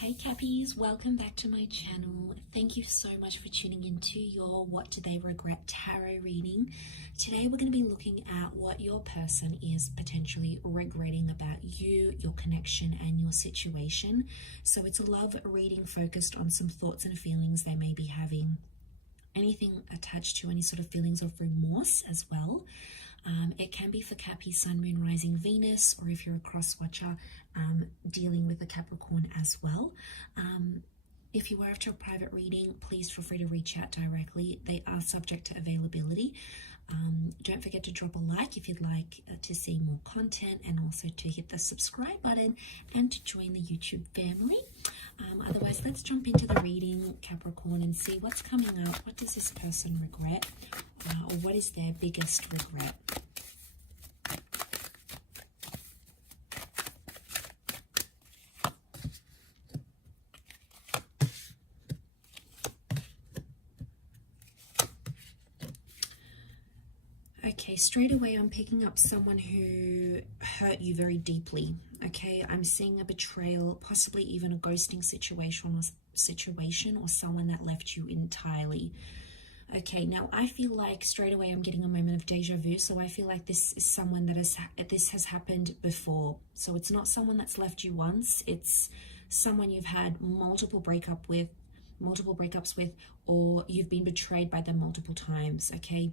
Hey Cappies, welcome back to my channel. Thank you so much for tuning into your What Do They Regret tarot reading. Today we're going to be looking at what your person is potentially regretting about you, your connection and your situation. So it's a love reading focused on some thoughts and feelings they may be having. Anything attached to any sort of feelings of remorse as well. It can be for Cappy, Sun, Moon, Rising, Venus, or if you're a cross-watcher, dealing with a Capricorn as well. If you are after a private reading, please feel free to reach out directly. They are subject to availability. Don't forget to drop a like if you'd like to see more content, and also to hit the subscribe button and to join the YouTube family. Otherwise, let's jump into the reading, Capricorn, and see what's coming up. What does this person regret? Or what is their biggest regret? Okay, straight away I'm picking up someone who hurt you very deeply. Okay, I'm seeing a betrayal, possibly even a ghosting situation, or someone that left you entirely. Okay, now I feel like straight away I'm getting a moment of deja vu. So I feel like this is someone that this has happened before. So it's not someone that's left you once. It's someone you've had multiple breakups with, or you've been betrayed by them multiple times. Okay.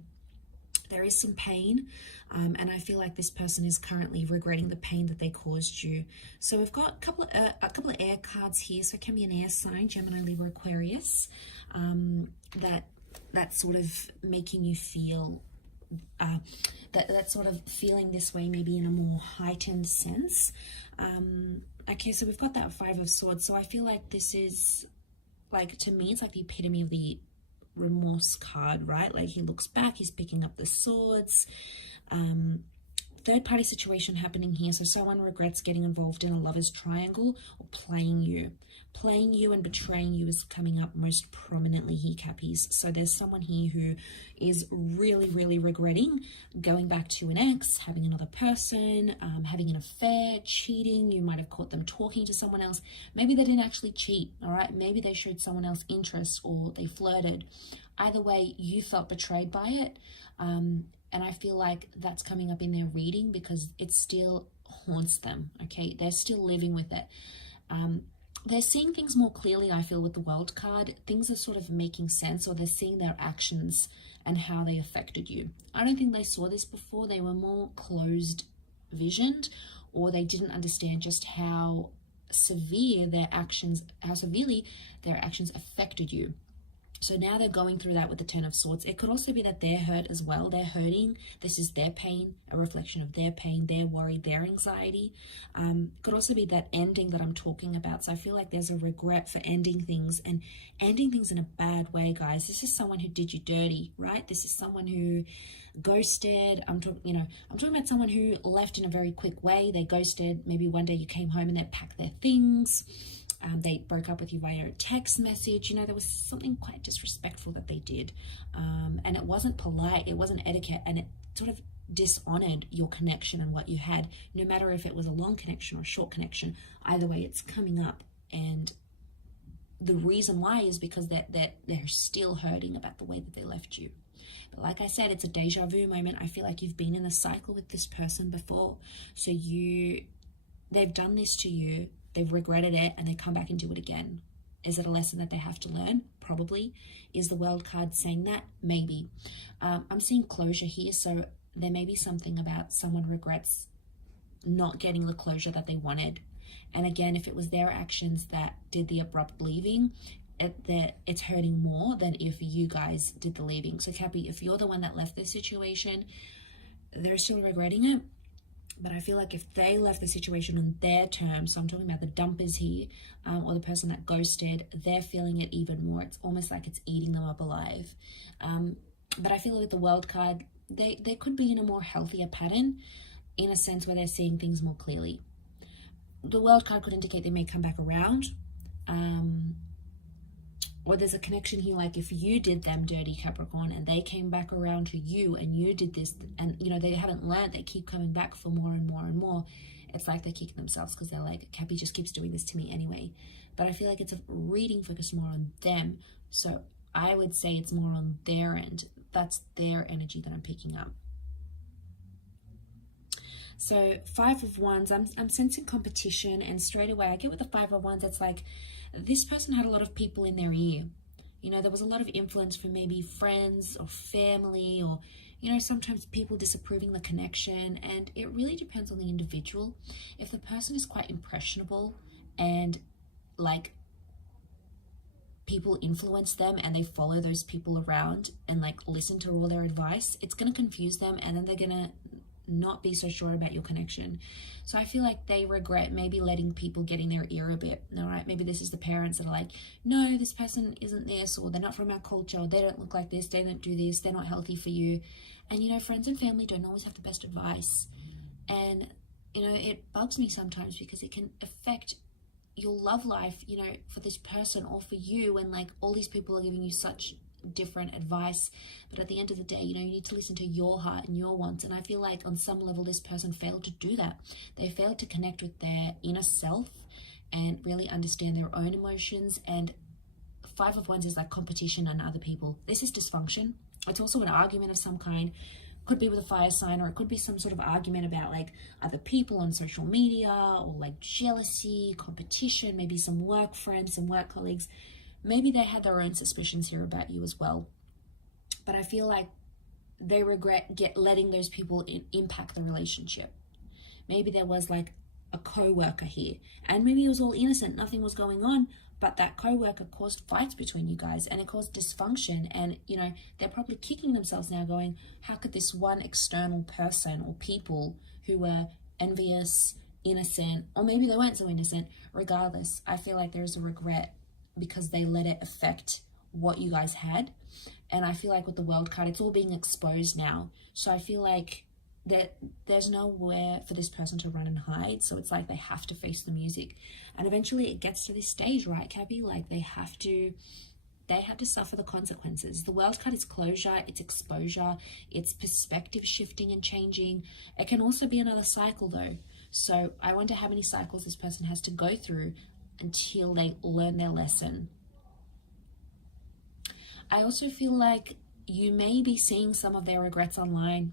There is some pain, and I feel like this person is currently regretting the pain that they caused you. So we've got a couple of air cards here. So it can be an air sign, Gemini, Libra, Aquarius, that's sort of making you feel that's sort of feeling this way, maybe in a more heightened sense. Okay, so we've got that Five of Swords. So I feel like this is, like, to me, it's like the epitome of the remorse card, right? Like, he looks back, he's picking up the swords. Third party situation happening here. So someone regrets getting involved in a lover's triangle or playing you and betraying you is coming up most prominently here, Cappies. So there's someone here who is really regretting going back to an ex, having another person, having an affair, cheating. You might have caught them talking to someone else. Maybe they didn't actually cheat, all right? Maybe they showed someone else interest, or they flirted. Either way, you felt betrayed by it. And I feel like that's coming up in their reading because it still haunts them, okay? They're still living with it. They're seeing things more clearly, I feel, with the World card. Things are sort of making sense, or they're seeing their actions and how they affected you. I don't think they saw this before. They were more closed visioned, or they didn't understand just how severely their actions affected you. So now they're going through that with the Ten of Swords. It could also be that they're hurt as well. They're hurting. This is their pain, a reflection of their pain, their worry, their anxiety. Could also be that ending that I'm talking about. So I feel like there's a regret for ending things, and ending things in a bad way, guys. This is someone who did you dirty, right? This is someone who ghosted. I'm talking about someone who left in a very quick way. They ghosted. Maybe one day you came home and they packed their things. They broke up with you via a text message. There was something quite disrespectful that they did. And it wasn't polite, it wasn't etiquette, and it sort of dishonored your connection and what you had, no matter if it was a long connection or a short connection. Either way, it's coming up. And the reason why is because they're still hurting about the way that they left you. But like I said, it's a deja vu moment. I feel like you've been in a cycle with this person before. So they've done this to you. They've regretted it, and they come back and do it again. Is it a lesson that they have to learn? Probably. Is the World card saying that? Maybe. I'm seeing closure here, so there may be something about someone regrets not getting the closure that they wanted. And again, if it was their actions that did the abrupt leaving, it's hurting more than if you guys did the leaving. So Cappy, if you're the one that left this situation, they're still regretting it. But I feel like if they left the situation on their terms, so I'm talking about the dumpers here, or the person that ghosted, they're feeling it even more. It's almost like it's eating them up alive. But I feel like with the World card, they could be in a more healthier pattern, in a sense where they're seeing things more clearly. The World card could indicate they may come back around. Or there's a connection here, like if you did them dirty, Capricorn, and they came back around to you and you did this, and they haven't learned, they keep coming back for more and more and more. it's like they're kicking themselves because they're like, Cappy just keeps doing this to me anyway. But I feel like it's a reading focused more on them. So I would say it's more on their end. That's their energy that I'm picking up. So 5 of Wands, I'm sensing competition, and straight away I get with the 5 of Wands, it's like this person had a lot of people in their ear. You know, there was a lot of influence from maybe friends or family, or, you know, sometimes people disapproving the connection, and it really depends on the individual. If the person is quite impressionable and like people influence them and they follow those people around and like listen to all their advice, it's going to confuse them, and then they're going to not be so sure about your connection. So I feel like they regret maybe letting people get in their ear a bit. All right, maybe this is the parents that are like, no, this person isn't this, or they're not from our culture, or they don't look like this, they don't do this, they're not healthy for you. And you know, friends and family don't always have the best advice. And you know, it bugs me sometimes because it can affect your love life, you know, for this person or for you, when like all these people are giving you such different advice. But at the end of the day, you know, you need to listen to your heart and your wants. And I feel like on some level this person failed to do that. They failed to connect with their inner self and really understand their own emotions. And 5 of Wands is like competition on other people. This is dysfunction. It's also an argument of some kind. Could be with a fire sign, or it could be some sort of argument about like other people on social media, or like jealousy, competition, maybe some work friends, some work colleagues. Maybe they had their own suspicions here about you as well. But I feel like they regret letting those people impact the relationship. Maybe there was like a co-worker here, and maybe it was all innocent, nothing was going on, but that co-worker caused fights between you guys, and it caused dysfunction. And you know, they're probably kicking themselves now going, how could this one external person or people who were envious, innocent, or maybe they weren't so innocent, regardless, I feel like there's a regret because they let it affect what you guys had. And I feel like with the World card, it's all being exposed now. So I feel like that there's nowhere for this person to run and hide. So it's like they have to face the music. And eventually it gets to this stage, right, Cappy? Like they have to suffer the consequences. The World card is closure, it's exposure, it's perspective shifting and changing. It can also be another cycle though. So I wonder how many cycles this person has to go through until they learn their lesson. I also feel like you may be seeing some of their regrets online.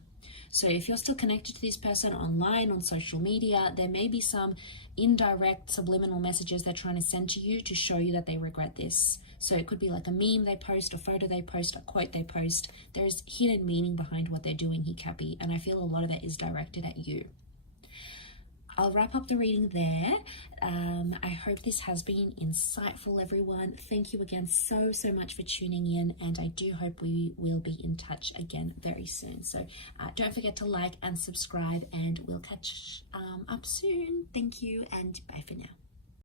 So if you're still connected to this person online, on social media, there may be some indirect subliminal messages they're trying to send to you to show you that they regret this. So it could be like a meme they post, a photo they post, a quote they post. There's hidden meaning behind what they're doing here, Cappy, and I feel a lot of it is directed at you. I'll wrap up the reading there. I hope this has been insightful, everyone. Thank you again so much for tuning in, and I do hope we will be in touch again very soon. So don't forget to like and subscribe, and we'll catch up soon. Thank you, and bye for now.